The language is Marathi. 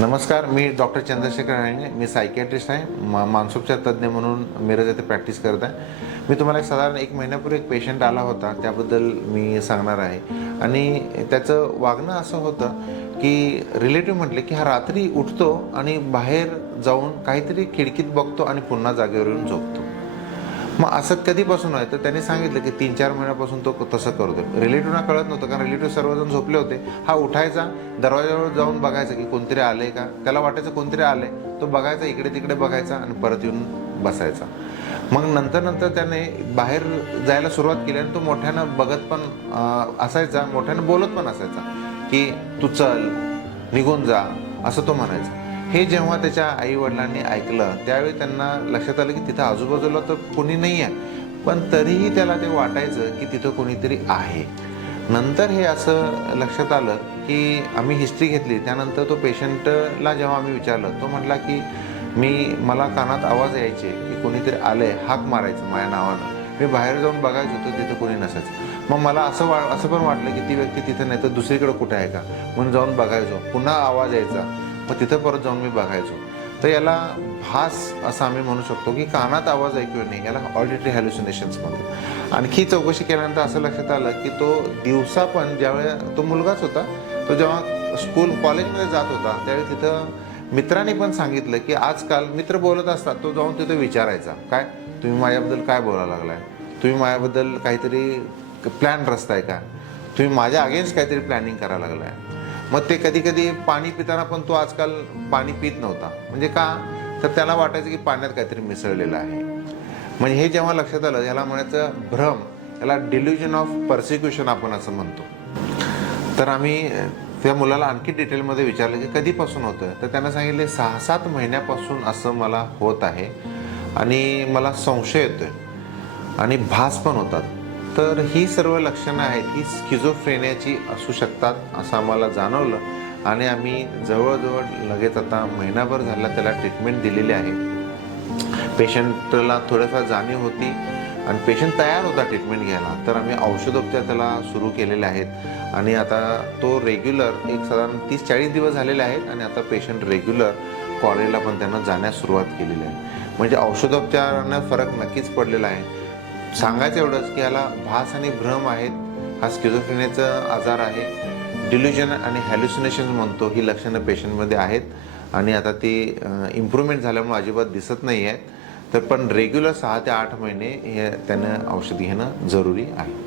नमस्कार, मी डॉक्टर चंद्रशेखर राणे. मी सायकियाट्रिस्ट आहे. मानसोपचार तज्ज्ञ म्हणून मिरज येथे प्रॅक्टिस करत आहे. मी तुम्हाला साधारण 1 महिन्यापूर्वी एक पेशंट आला होता, त्याबद्दल मी सांगणार आहे. आणि त्याचं वागणं असं होतं की रिलेटिव्ह म्हटले की हा रात्री उठतो आणि बाहेर जाऊन काहीतरी खिडकीत बघतो आणि पुन्हा जागेवर येऊन झोपतो. मग असं कधीपासून आहे तर त्यांनी सांगितलं की 3-4 महिन्यापासून तो तसं करतोय. रिलेटिव्हना कळत नव्हतं, कारण रिलेटिव्ह सर्वजण झोपले होते. हा उठायचा, दरवाजावर जाऊन बघायचा की कोणतरी आलंय का. त्याला वाटायचं कोणतरी आलंय, तो बघायचा, इकडे तिकडे बघायचा आणि परत येऊन बसायचा. मग नंतर त्याने बाहेर जायला सुरुवात केली आणि तो मोठ्यानं बघत पण असायचा, मोठ्यानं बोलत पण असायचा की तू चल, निघून जा, असं तो म्हणायचा. हे जेव्हा त्याच्या आई वडिलांनी ऐकलं त्यावेळी त्यांना लक्षात आलं की तिथं आजूबाजूला तर कोणी नाही आहे, पण तरीही त्याला ते वाटायचं की तिथं कोणीतरी आहे. नंतर हे असं लक्षात आलं की आम्ही हिस्ट्री घेतली. त्यानंतर तो पेशंटला जेव्हा आम्ही विचारलं, तो म्हटला की मला कानात आवाज यायचे की कोणीतरी आलंय, हाक मारायचं माझ्या नावानं. मी बाहेर जाऊन बघायचो तर तिथं कोणी नसायचं. मग मला असं पण वाटलं की ती व्यक्ती तिथं नाही तर दुसरीकडे कुठे आहे का, म्हणून जाऊन बघायचो. पुन्हा आवाज यायचा, मग तिथं परत जाऊन मी बघायचो. तर याला भास असं आम्ही म्हणू शकतो की कानात आवाज ऐकू नाही, याला ऑडिटरी हॅल्युसिनेशन्स म्हणतो. आणखी चौकशी केल्यानंतर असं लक्षात आलं की तो दिवसा पण ज्यावेळेला तो मुलगाच होता, तो जेव्हा कॉलेजमध्ये जात होता त्यावेळी तिथं मित्रांनी पण सांगितलं की आजकाल मित्र बोलत असतात, तो जाऊन तिथं विचारायचा, काय तुम्ही माझ्याबद्दल काय बोलायला लागलाय, तुम्ही माझ्याबद्दल काहीतरी प्लॅन रचताय का, तुम्ही माझ्या अगेन्स्ट काहीतरी प्लॅनिंग करायला लागलाय. मग ते कधी पाणी पिताना पण तो आजकाल पाणी पित नव्हता. म्हणजे का, तर त्याला वाटायचं की पाण्यात काहीतरी मिसळलेलं आहे. म्हणजे हे जेव्हा लक्षात आलं, याला म्हणायचं भ्रम, याला डिल्युजन ऑफ परसिक्युशन आपण असं म्हणतो. तर आम्ही त्या मुलाला आणखी डिटेलमध्ये विचारलं की कधीपासून होतं, तर त्यानं सांगितले 6-7 महिन्यापासून असं मला होत आहे आणि मला संशय येतोय आणि भास पण होतात. तर ही सर्व लक्षणं आहेत ही स्किझोफ्रेनियाची असू शकतात असं आम्हाला जाणवलं आणि आम्ही जवळजवळ लगेच आता महिनाभर झाला त्याला ट्रीटमेंट दिलेली आहे. पेशंटला थोडंफार जाणीव होती आणि पेशंट तयार होता ट्रीटमेंट घ्यायला, तर आम्ही औषधोपचार त्याला सुरू केलेले आहेत आणि आता तो रेग्युलर एक साधारण 30-40 दिवस झालेले आहेत आणि आता पेशंट रेग्युलर कॉलेजला पण त्यांना जाण्यास सुरुवात केलेली आहे. म्हणजे औषधोपचारानं फरक नक्कीच पडलेला आहे. सांगायचं एवढंच की याला भास आणि भ्रम आहेत, हा स्किझोफ्रेनियाचा आजार आहे. डिल्युजन आणि हॅल्युसिनेशन म्हणतो, ही लक्षणं पेशंटमध्ये आहेत आणि आता ती इम्प्रूव्हमेंट झाल्यामुळे अजिबात दिसत नाही आहेत. तर पण रेग्युलर 6 ते 8 महिने हे त्यानं औषध घेणं जरुरी आहे.